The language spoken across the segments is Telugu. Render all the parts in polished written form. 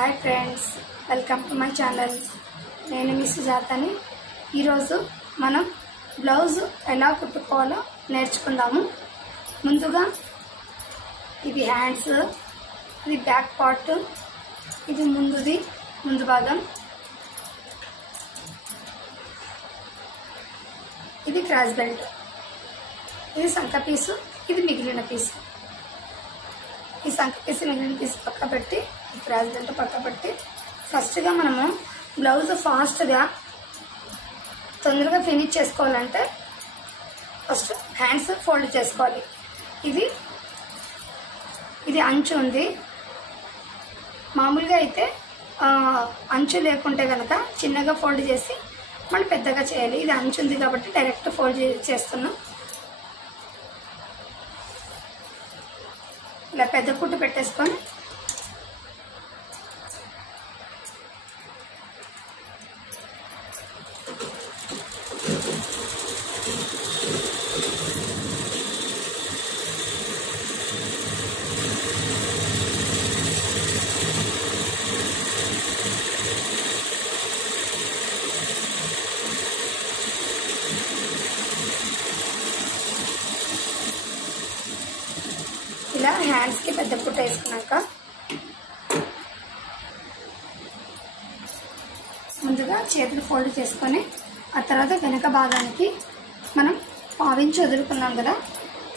Hi friends, welcome to my channel. నేను మీ సుజాతని. ఈరోజు మనం బ్లౌజ్ ఎలా కుట్టుకోవాలో నేర్చుకుందాము. ముందుగా ఇది హ్యాండ్స్, ఇది బ్యాక్ పార్ట్, ఇది ముందు భాగం, ఇది క్రాస్ బెల్ట్, ఇది సంక పీసు, ఇది మిగిలిన పీసు. ఈ సంక పీసు మిగిలిన పీసు పక్క పెట్టి ఈ క్రాస్ బెల్ట్ పక్క పెట్టి ఫస్ట్గా మనము బ్లౌజ్ ఫాస్ట్గా తొందరగా ఫినిష్ చేసుకోవాలంటే ఫస్ట్ హ్యాండ్స్ ఫోల్డ్ చేసుకోవాలి. ఇది అంచు ఉంది. మామూలుగా అయితే అంచు లేకుంటే కనుక చిన్నగా ఫోల్డ్ చేసి మళ్ళీ పెద్దగా చేయాలి. ఇది అంచు ఉంది కాబట్టి డైరెక్ట్ ఫోల్డ్ చేస్తున్నాం. ఇలా పెద్ద కుట్టు పెట్టేసుకొని ఇలా హ్యాండ్స్కి పెద్ద కుట్ట వేసుకున్నాక ముందుగా చేతులు ఫోల్డ్ చేసుకొని ఆ తర్వాత వెనక భాగానికి మనం పావించి వదులుకున్నాం కదా,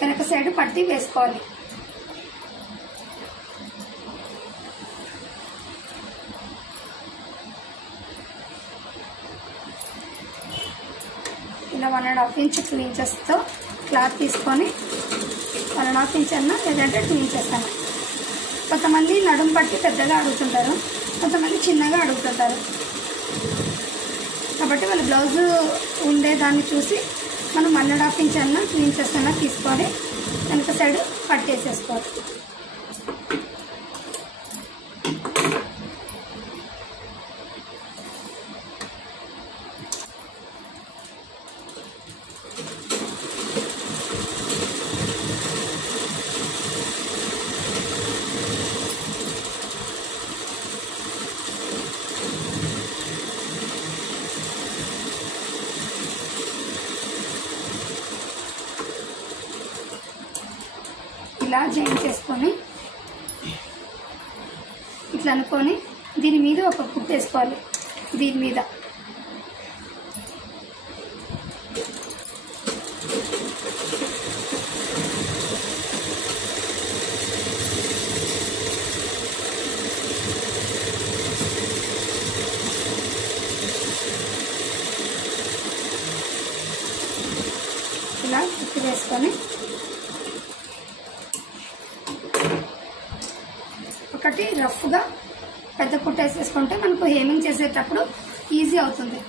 వెనక సైడ్ పట్టి వేసుకోవాలి. ఇలా 1.5 ఇంచ్ 2 ఇంచెస్తో క్లాత్ తీసుకొని 1.5 ఇంచ్ అన్నా లేదంటే 2 ఇంచెస్ అన్నా. కొంతమంది నడుం పట్టి పెద్దగా అడుగుతుంటారు, కొంతమంది చిన్నగా అడుగుతుంటారు. కాబట్టి వాళ్ళ బ్లౌజ్ ఉండేదాన్ని చూసి మనం 1.5 ఇంచ్ అన్నా 2 ఇంచెస్ అన్నా తీసుకొని వెనక సైడ్ పట్టేసేసుకోవాలి. ఇలా జాయిన్ చేసుకొని ఇట్లా అనుకొని దీని మీద ఒక కుట్టు వేసుకోవాలి. దీని మీద ఇలా కుట్టు వేసుకొని ఒకటి రఫ్గా పెద్ద కుట్టు వేసేసుకుంటే మనకు హేమింగ్ చేసేటప్పుడు ఈజీ అవుతుంది.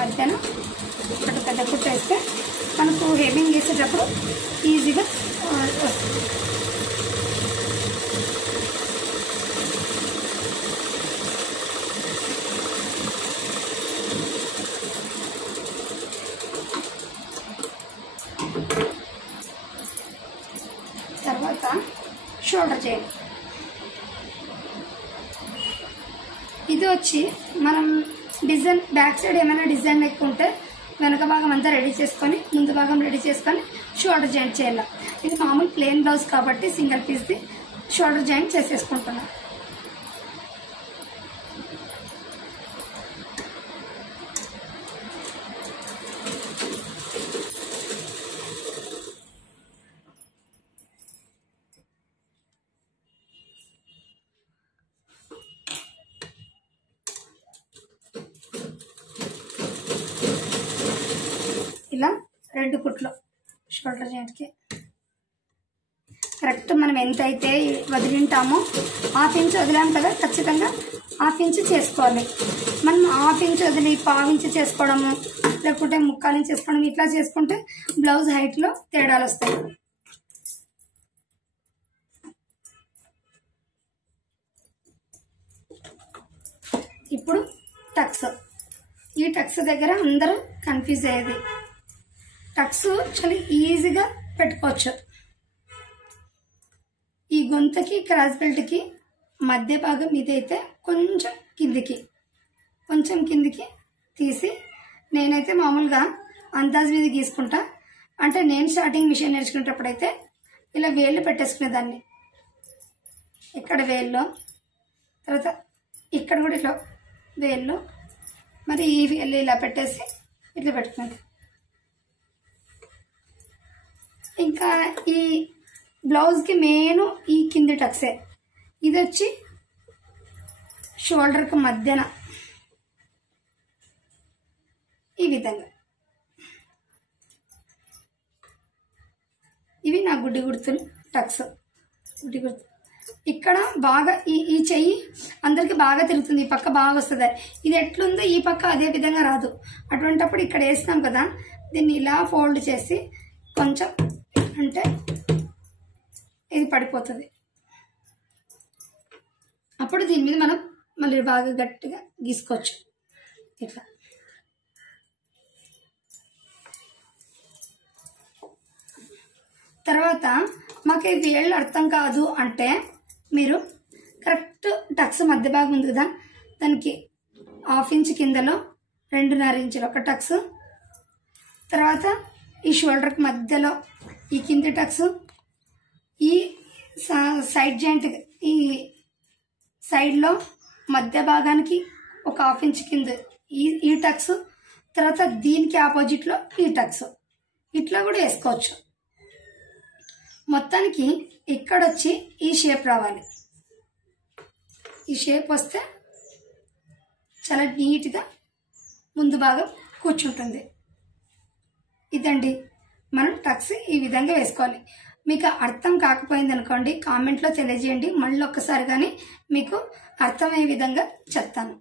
మధ్యాహ్నం ఒకటి పెద్ద కుట్టు వేస్తే మనకు హేమింగ్ చేసేటప్పుడు ఈజీగా వస్తుంది. తర్వాత షోల్డర్ చేయాలి. ఇది వచ్చి మనం డిజైన్ బ్యాక్ సైడ్ ఏమైనా డిజైన్ లేకుంటే వెనక భాగం అంతా రెడీ చేసుకొని ముందు భాగం రెడీ చేసుకొని షోల్డర్ జాయింట్ చేయాలి. ఇది మామూలు ప్లెయిన్ బ్లౌజ్ కాబట్టి సింగిల్ పీస్ది షోల్డర్ జాయింట్ చేసేసుకుంటున్నాం. ఇలా 2 కుట్లు షోల్డర్ జాయింట్కి కరెక్ట్ మనం ఎంత అయితే వదిలింటామో 1/2 ఇంచ్ వదిలాం కదా, ఖచ్చితంగా 1/2 ఇంచ్ చేసుకోవాలి. మనం 1/2 ఇంచ్ వదిలి 1/4 ఇంచ్ చేసుకోవడము లేకుంటే 3/4 ఇంచ్ చేసుకోవడం ఇట్లా చేసుకుంటే బ్లౌజ్ హైట్లో తేడాలు వస్తాయి. ఇప్పుడు టక్స్, ఈ టక్స్ దగ్గర అందరూ కన్ఫ్యూజ్ అయ్యేది. టక్స్ చాలా ఈజీగా పెట్టుకోవచ్చు. ఈ గొంతుకి క్రాస్ బెల్ట్కి మధ్య భాగం ఇదైతే కొంచెం కిందికి తీసి నేనైతే మామూలుగా అందాజ్ మీద గీసుకుంటా. అంటే నేను స్టార్టింగ్ మిషన్ నేర్చుకునేటప్పుడైతే ఇలా వేళ్ళు పెట్టేసుకునేదాన్ని. ఇక్కడ వేళ్ళు, తర్వాత ఇక్కడ కూడా ఇట్లా వేళ్ళు, మరి ఈ వేళ్ళు ఇలా పెట్టేసి ఇట్లా పెట్టుకునేది. ఇంకా ఈ బ్లౌజ్కి మెయిన్ ఈ కింది టక్సే. ఇది వచ్చి షోల్డర్కి మధ్యన ఈ విధంగా. ఇవి నా గుడ్డి గుర్తులు టక్స్. గుడ్డి గుర్తు ఇక్కడ బాగా ఈ చెయ్యి అందరికి బాగా తిరుగుతుంది, ఈ పక్క బాగా వస్తుంది. ఇది ఎట్లుందో ఈ పక్క అదే విధంగా రాదు. అటువంటప్పుడు ఇక్కడ వేస్తాం కదా, దీన్ని ఇలా ఫోల్డ్ చేసి కొంచెం అంటే ఇది పడిపోతుంది. అప్పుడు దీని మీద మనం మళ్ళీ బాగా గట్టిగా గీసుకోవచ్చు ఇట్లా. తర్వాత మాకు ఈ వేళ్ళు అర్థం కాదు అంటే మీరు కరెక్ట్ టక్స్ మధ్య భాగం ఉంది కదా, దానికి 1/2 ఇంచ్ కిందలో 2.5 ఇంచులు ఒక టక్స్, తర్వాత ఈ షోల్డర్కి మధ్యలో ఈ కింది టక్స్, ఈ సైడ్ జాయింట్ ఈ సైడ్లో మధ్య భాగానికి ఒక 1/2 ఇంచ్ కింద ఈ టక్స్, తర్వాత దీనికి ఆపోజిట్లో ఈ టక్స్, ఇట్లా కూడా వేసుకోవచ్చు. మొత్తానికి ఇక్కడొచ్చి ఈ షేప్ రావాలి. ఈ షేప్ వస్తే చాలా నీట్గా ముందు భాగం కూర్చుంటుంది. ఇదండి మనం టక్స్ ఈ విధంగా వేసుకోవాలి. మీకు అర్థం కాకపోయింది అనుకోండి, కామెంట్లో తెలియజేయండి. మళ్ళీ ఒక్కసారి కానీ మీకు అర్థమయ్యే విధంగా చెప్తాను.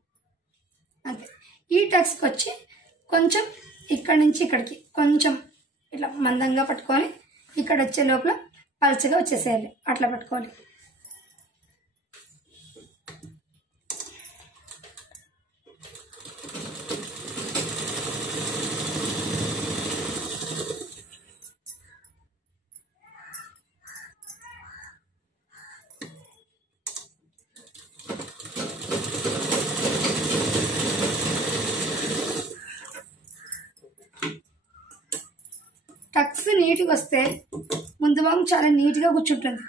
అంతే. ఈ టక్స్కి వచ్చి కొంచెం ఇక్కడి నుంచి ఇక్కడికి కొంచెం ఇట్లా మందంగా పట్టుకొని ఇక్కడ వచ్చే లోపల పల్చగా వచ్చేసేయాలి. అట్లా పట్టుకోవాలి. టక్స్ నీట్గా వస్తే ముందు భాగం చాలా నీట్గా కూర్చుంటుంది.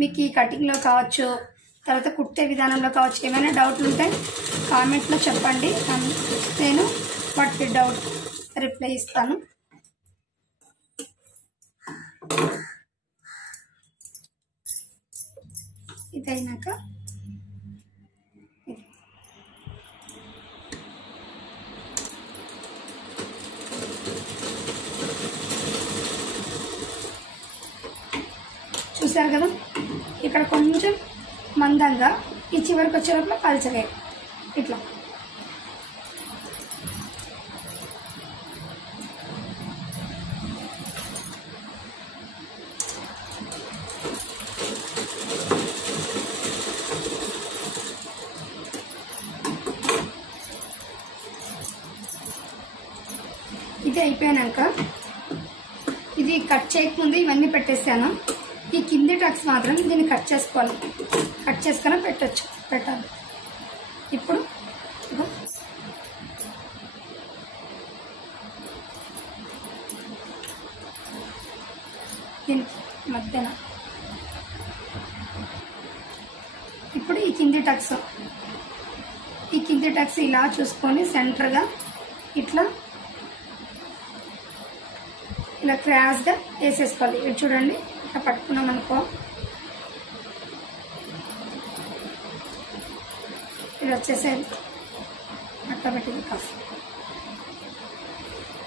మీకు ఈ కటింగ్లో కావచ్చు, తర్వాత కుట్టే విధానంలో కావచ్చు, ఏమైనా డౌట్లు ఉంటే కామెంట్లో చెప్పండి. నేను వాటి డౌట్ రిప్లై ఇస్తాను. ఇదైనాక చూసారు కదా, ఇక్కడ కొంచెం మందంగా ఈ చివరికి వచ్చే లోపల పల్చగా ఇట్లా. ఇది అయిపోయాక ఇది కట్ చేయకముందు ఇవన్నీ పెట్టేసాను. ఈ కింది టక్స్ మాత్రం దీన్ని కట్ చేసుకోవాలి. కట్ చేసుకొని పెట్టాలి. ఇప్పుడు దీనికి మధ్యన ఇప్పుడు ఈ కింది టక్స్ ఇలా చూసుకొని సెంటర్గా ఇట్లా ఇలా క్రాస్గా వేసేసుకోవాలి. ఇది చూడండి, ఇట్లా పట్టుకున్నాం అనుకో, ఇది వచ్చేసేది అట్టబెట్టింది. కాఫ్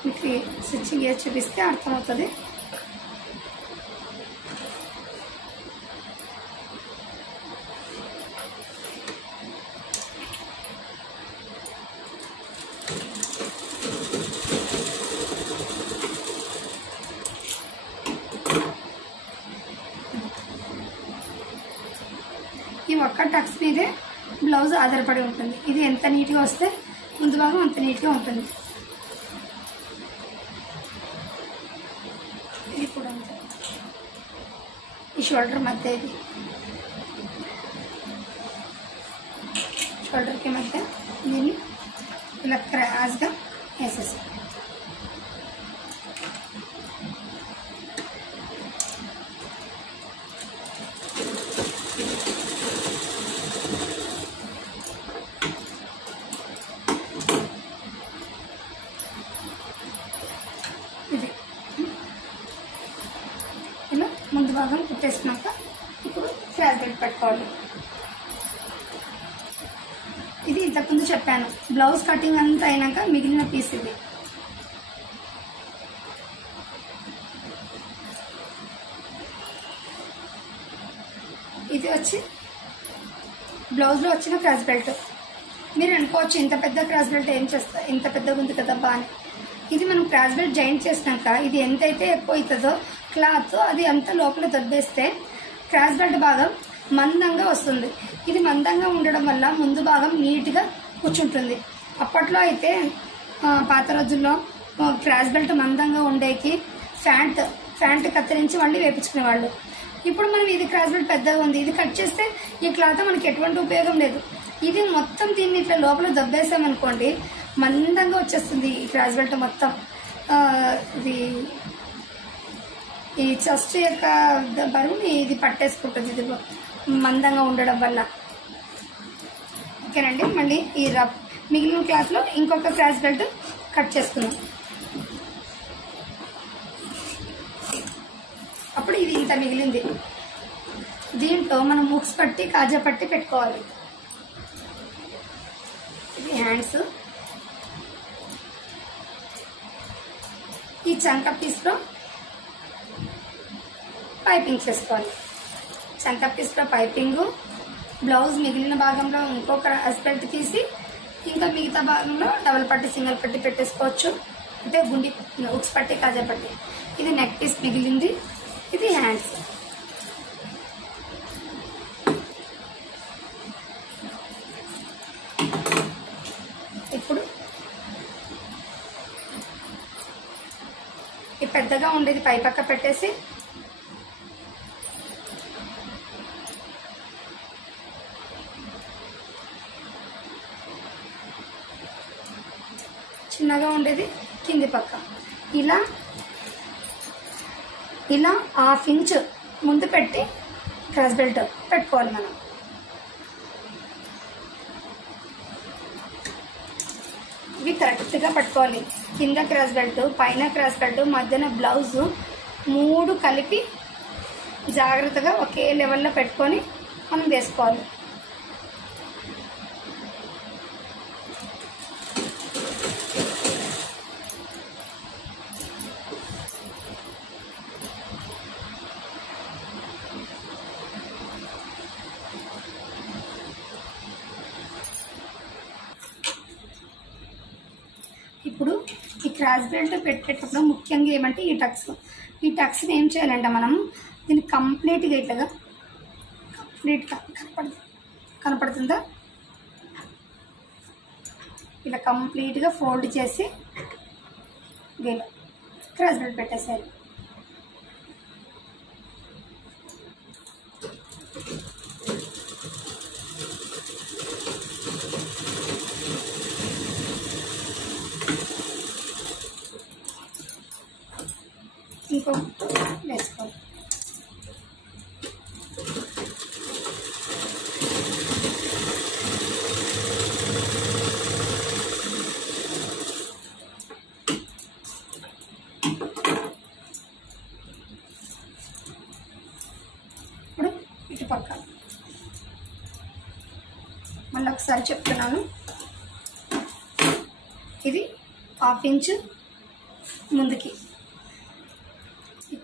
మీకు స్టిచ్చింగ్ వేసి చూపిస్తే అర్థమవుతుంది. ఈ ఒక్క టక్స్ మీదే బ్లౌజ్ ఆధారపడి ఉంటుంది. ఇది ఎంత నీట్గా వస్తే ముందు భాగం అంత నీట్గా ఉంటుంది. ఈ షోల్డర్ మధ్య ఇది షోల్డర్కి మధ్య దీన్ని ఇలా క్రాస్గా వేసేసి ఇది ఇలా ముందు భాగం కుట్టేసుకున్నాక ఇప్పుడు క్రాస్ బెల్ట్ పెట్టుకోవాలి. ఇది ఇంతకుముందు చెప్పాను, బ్లౌజ్ కటింగ్ అంతా అయినాక మిగిలిన పీస్ ఇది. ఇది వచ్చి బ్లౌజ్లో వచ్చిన క్రాస్ బెల్ట్. మీరు అనుకోవచ్చు ఇంత పెద్ద క్రాస్ బెల్ట్ ఏం చేస్తా, ఇంత పెద్దగా ఉంది కదా బాగా. ఇది మనం క్రాస్ బెల్ట్ జాయింట్ చేసినాక ఇది ఎంతైతే ఎక్కువ అవుతుందో క్లాత్ అది అంత లోపల దొబ్బేస్తే క్రాస్ బెల్ట్ భాగం మందంగా వస్తుంది. ఇది మందంగా ఉండడం వల్ల ముందు భాగం నీట్గా కూర్చుంటుంది. అప్పట్లో అయితే పాత రోజుల్లో క్రాస్ బెల్ట్ మందంగా ఉండేకి ఫ్యాంట్ కత్తిరించి మళ్ళీ వేపించుకునేవాళ్ళు. ఇప్పుడు మనం ఇది క్రాస్ బెల్ట్ పెద్దగా ఉంది, ఇది కట్ చేస్తే ఈ క్లాత్ మనకి ఎటువంటి ఉపయోగం లేదు. ఇది మొత్తం దీన్ని ఇట్లా లోపల దబ్బేసామనుకోండి మందంగా వచ్చేస్తుంది ఈ క్రాస్ బెల్ట్ మొత్తం. ఇది ఈ చెస్ట్ యొక్క బరువుని ఇది పట్టేసుకుంటుంది ఇది మందంగా ఉండడం వల్ల. ఓకేనండి, మళ్ళీ ఈ మిగిలిన క్లాత్లో ఇంకొక క్రాస్ బెల్ట్ కట్ చేసుకున్నాం. అప్పుడు ఇది ఇంత మిగిలింది. దీంట్లో మనం ముక్స్ పట్టి కాజా పట్టి పెట్టుకోవాలి. ఇది హ్యాండ్స్. ఈ చంక పీస్లో పైపింగ్ చేసుకోవాలి. చంక పీస్లో పైపింగు, బ్లౌజ్ మిగిలిన భాగంలో ఇంకొక క్రాస్ బెల్ట్ తీసి ఇంకా మిగతా భాగంలో డబల్ పట్టి సింగిల్ పట్టి పెట్టేసుకోవచ్చు. అంటే గుండి ఉక్స్ పట్టి కాజా పట్టి. ఇది నెక్ పీస్ మిగిలింది. ఇది హ్యాండ్స్. ఇప్పుడు ఈ పెద్దగా ఉండేది పై పక్క పెట్టేసి చిన్నగా ఉండేది కింది పక్క ఇలా 1/2 ఇంచ్ ముందు పెట్టి క్రాస్ బెల్ట్ పెట్టుకోవాలి మనం. ఇవి కరెక్ట్గా పట్టుకోవాలి. కింద క్రాస్ బెల్ట్, పైన క్రాస్ బెల్ట్, మధ్యన బ్లౌజు 3 కలిపి జాగ్రత్తగా ఒకే లెవెల్లో పెట్టుకొని మనం వేసుకోవాలి. ఇప్పుడు ఈ క్రాస్ బెల్ట్ పెట్టేటప్పుడు ముఖ్యంగా ఏమంటే ఈ టక్స్ని ఏం చేయాలంటే మనం దీన్ని కంప్లీట్గా ఇట్లాగా కంప్లీట్గా కనపడుతుందా ఇలా కంప్లీట్గా ఫోల్డ్ చేసి ఇలా క్రాస్ బెల్ట్ పెట్టేసేయాలి. ఇంకో వేసుకోవాలి. ఇప్పుడు ఇటు పక్క మళ్ళీ ఒకసారి చెప్తున్నాను. ఇది 1/2 ఇంచ్ ముందుకి,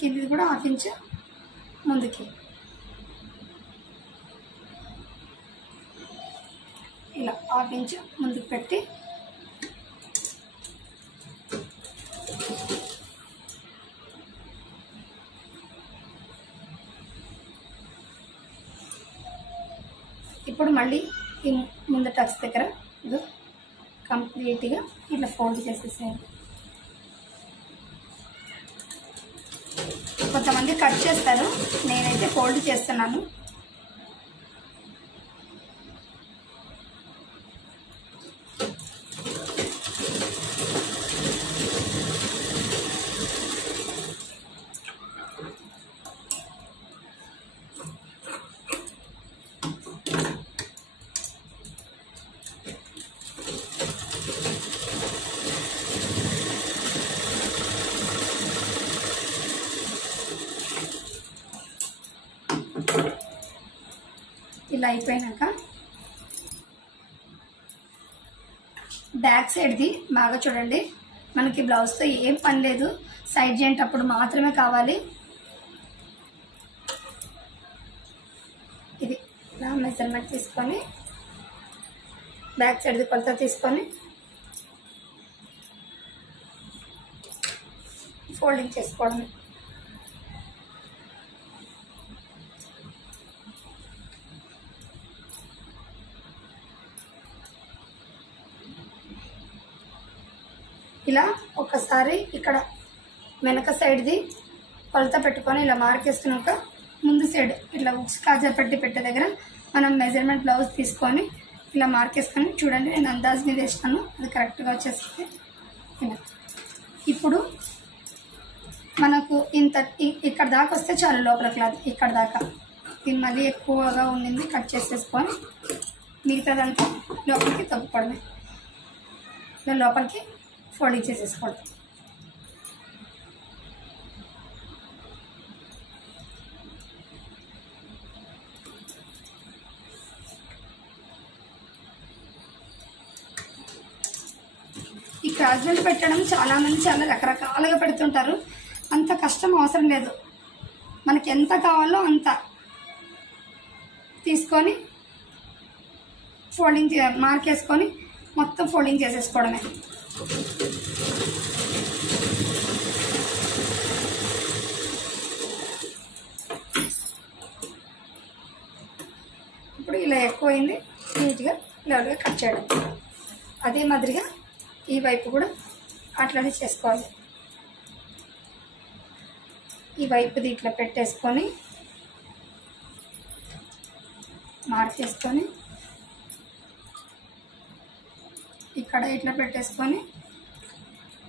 కింది కూడా 1/2 ఇంచ్ ముందుకి ఇలా 1/2 ఇంచ్ ముందుకు పెట్టి ఇప్పుడు మళ్ళీ ఈ ముందు టక్స్ దగ్గర ఇది కంప్లీట్గా ఇట్లా ఫోల్డ్ చేసేసేయాలి. కొంతమంది కట్ చేస్తారు, నేనైతే ఫోల్డ్ చేస్తున్నాను. ఇలా అయిపోయినాక బ్యాక్ సైడ్ది బాగా చూడండి. మనకి బ్లౌజ్తో ఏం పని లేదు, సైడ్ జాయింట్ అప్పుడు మాత్రమే కావాలి. ఇది ఇలా మెజర్మెంట్ తీసుకొని బ్యాక్ సైడ్ది కొలత తీసుకొని ఫోల్డింగ్ చేసుకోవడమే. ఇలా ఒకసారి ఇక్కడ వెనక సైడ్ది కొలత పెట్టుకొని ఇలా మార్క్ వేసుకున్నాక ముందు సైడ్ ఇట్లా ఉక్స్ కాజా పెట్టే దగ్గర మనం మెజర్మెంట్ బ్లౌజ్ తీసుకొని ఇలా మార్క్ వేసుకొని చూడండి. నేను అందాజ్ మీద వేసినాను, అది కరెక్ట్గా వచ్చేస్తుంది. ఇలా ఇప్పుడు మనకు ఇంత ఇక్కడ దాకా వస్తే చాలు, లోపల క్లాత్ ఇక్కడ దాకా. ఇది మళ్ళీ ఎక్కువగా ఉండింది కట్ చేసేసుకొని మిగతాదంతా లోపలికి తగ్గుకోవడమే. ఇలా లోపలికి ఫోల్డింగ్ చేసేసుకోండి. ఈ క్రాస్ బెల్ట్ పెట్టడం చాలా మంది చాలా రకరకాలుగా పెడుతుంటారు. అంత కష్టం అవసరం లేదు, మనకి ఎంత కావాలో అంత తీసుకొని ఫోల్డింగ్ మార్క్ వేసుకొని మొత్తం ఫోల్డింగ్ చేసేసుకోవడమే. ఇప్పుడు ఇలా ఎక్కువైంది, నీట్గా లెవెల్గా కట్ చేయడం. అదే మాదిరిగా ఈ వైపు కూడా అట్లానే చేసుకోవాలి. ఈ వైపుది ఇట్లా పెట్టేసుకొని మార్క్ చేసుకొని ఇక్కడ ఇట్లా పెట్టేసుకొని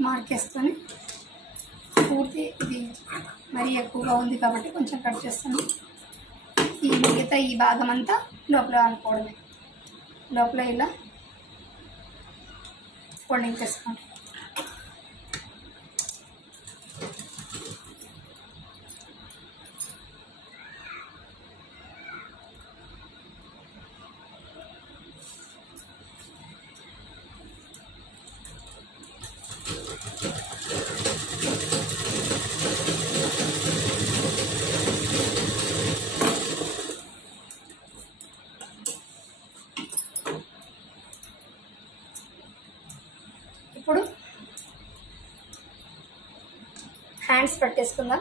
మార్క్ వేసుకొని పూర్తి ఇది మరీ ఎక్కువగా ఉంది కాబట్టి కొంచెం కట్ చేస్తాను. ఈ మిగతా ఈ భాగం అంతా లోపల అనుకోవడమే. లోపల ఇలా ఫోల్డింగ్ చేసుకోండి. ఇప్పుడు హ్యాండ్స్ పెట్టేసుకుందాం.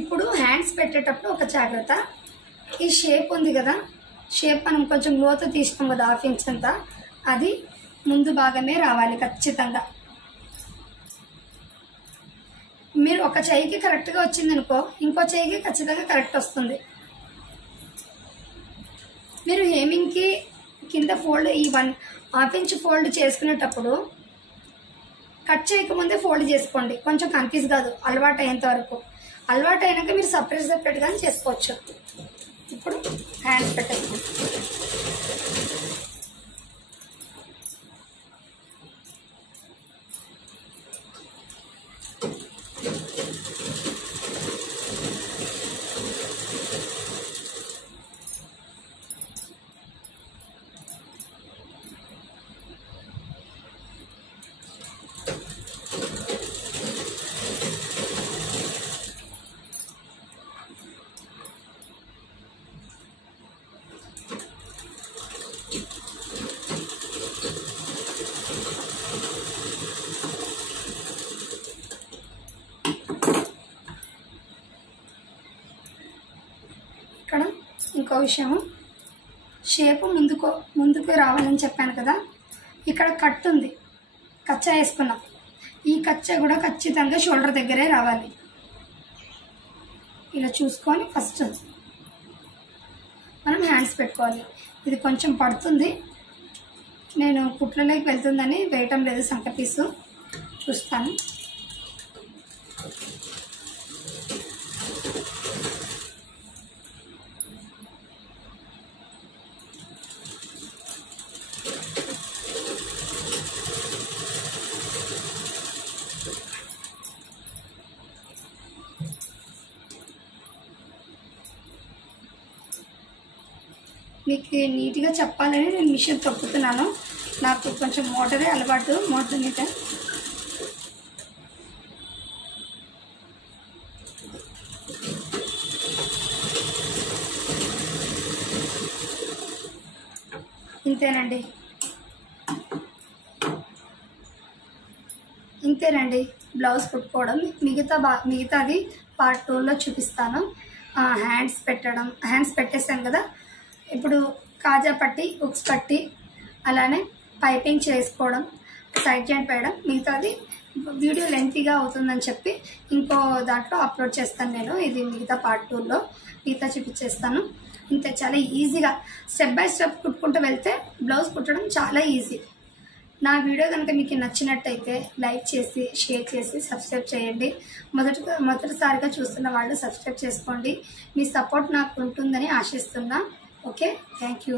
ఇప్పుడు హ్యాండ్స్ పెట్టేటప్పుడు ఒక జాగ్రత్త, ఈ షేప్ ఉంది కదా, షేప్ మనం కొంచెం లోతు తీసినాం కదా, 1/2 ఇంచ్ అంతా, అది ముందు భాగమే రావాలి ఖచ్చితంగా. మీరు ఒక చెయ్యికి కరెక్ట్గా వచ్చింది అనుకో, ఇంకో చెయ్యికి ఖచ్చితంగా కరెక్ట్ వస్తుంది. మీరు హేమింగ్కి కింద ఫోల్డ్ ఈ 1/2 ఇంచ్ ఫోల్డ్ చేసుకునేటప్పుడు కట్ చేయకముందే ఫోల్డ్ చేసుకోండి, కొంచెం కన్ఫ్యూజ్ కాదు అలవాటు అయ్యేంత వరకు. అలవాటు అయినాక మీరు సపరేట్గా చేసుకోవచ్చు. ఇప్పుడు హ్యాండ్స్ పెట్టేసుకోండి. ఇంకో విషయము, షేపు ముందుకు రావాలని చెప్పాను కదా, ఇక్కడ కట్ ఉంది, కచ్చా వేసుకున్నాం. ఈ కచ్చా కూడా ఖచ్చితంగా షోల్డర్ దగ్గరే రావాలి. ఇలా చూసుకొని ఫస్ట్ మనం హ్యాండ్స్ పెట్టుకోవాలి. ఇది కొంచెం పడుతుంది, నేను కుట్లలోకి వెళ్తుందని వేయటం లేదు. సంక పీసు చూస్తాను. మీకు నీట్గా చెప్పాలని నేను మిషన్ తొక్కుతున్నాను. నాకు కొంచెం మోటరే అలవాటు, మోటర్ మీటర్. ఇంతేనండి, బ్లౌజ్ కుట్టుకోవడం. మిగతాది పార్ట్ 2లో చూపిస్తాను. హ్యాండ్స్ పెట్టేసాం కదా. ఇప్పుడు కాజా పట్టి, హుక్స్ పట్టి, అలానే పైపింగ్ చేసుకోవడం, సైడ్ జాయింట్ వేయడం. మిగతాది వీడియో లెంతీగా అవుతుందని చెప్పి ఇంకో దాంట్లో అప్లోడ్ చేస్తాను నేను. ఇది మిగతా పార్ట్ 2లో మిగతా చూపించేస్తాను. ఇంతే, చాలా ఈజీగా స్టెప్ బై స్టెప్ కుట్టుకుంటూ వెళ్తే బ్లౌజ్ కుట్టడం చాలా ఈజీ. నా వీడియో కనుక మీకు నచ్చినట్టయితే లైక్ చేసి, షేర్ చేసి, సబ్స్క్రైబ్ చేయండి. మొదటిసారిగా చూస్తున్న వాళ్ళు సబ్స్క్రైబ్ చేసుకోండి. మీ సపోర్ట్ నాకు ఉంటుందని ఆశిస్తున్నా. Okay, thank you.